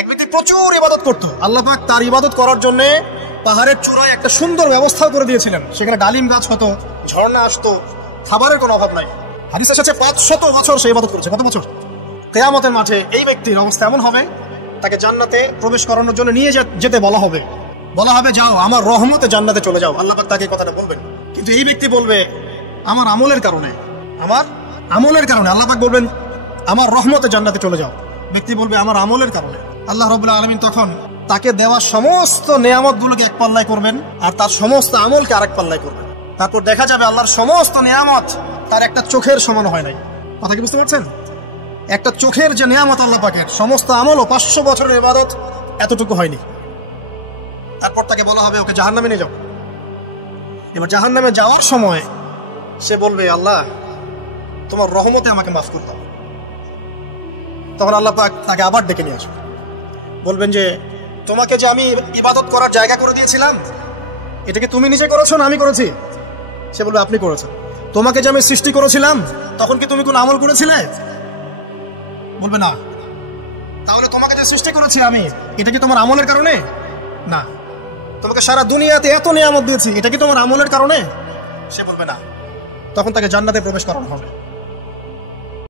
এক ব্যক্তি প্রচুর ইবাদত করতো, আল্লাহ পাক তার ইবাদত করার জন্য পাহাড়ের চূড়ায় একটা সুন্দর ব্যবস্থা করে দিয়েছিলেন। সেখানে ডালিম গাছ হতো, ঝর্ণা আসতো, খাবারের কোনো অভাব নাই। হাদিস এসেছে 500 বছর সে ইবাদত করেছে। কত বছর? কিয়ামতের মাঠে এই ব্যক্তির অবস্থা এমন হবে, তাকে জান্নাতে প্রবেশ করানোর জন্য নিয়ে যেতে বলা হবে যাও আমার রহমতে জান্নাতে চলে যাও। আল্লাহ পাক তাকে কথাটা বলবেন, কিন্তু এই ব্যক্তি বলবে আমার আমলের কারণে আল্লাহ পাক বলবেন আমার রহমতে জান্নাতে চলে যাও। ব্যক্তি বলবে আমার আমলের কারণে। আল্লাহ রাব্বুল আলামিন তখন তাকে দেওয়া সমস্ত নেয়ামত গুলোকে এক পাল্লায় করবেন আর তার সমস্ত আমলকে আরেক পাল্লায় করবেন। তারপর দেখা যাবে আল্লাহর সমস্ত নেয়ামত তার একটা চোখের সমান হয় নাই। কথা কি বুঝতে পারছেন? একটা চোখের যে নেয়ামত আল্লাহ পাকের, সমস্ত আমল ও 500 বছরের ইবাদত এতটুকু হয়নি। তারপর তাকে বলা হবে ওকে জাহান্নামে নিয়ে যাও। এবার জাহান্নামে যাওয়ার সময় সে বলবে আল্লাহ তোমার রহমতে আমাকে মাফ করে দাও। তখন আল্লাহ পাক তাকে আবার ডেকে নিয়ে আসবে, বলবেন যে তোমাকে যে আমি ইবাদত করার জায়গা করে দিয়েছিলাম, এটাকে তুমি নিজে করেছো না আমি করেছি? সে বলবে আপনি করেছেন। তোমাকে যে আমি সৃষ্টি করেছিলাম তখন কি তুমি কোন আমল করেছিলে? বলবে না। তাহলে তোমাকে যে সৃষ্টি করেছি আমি, এটা কি তোমার আমলের কারণে? না। তোমাকে সারা দুনিয়াতে এত নিয়ামত দিয়েছি, এটা কি তোমার আমলের কারণে? সে বলবে না। তখন তাকে জান্নাতে প্রবেশ করানো হবে।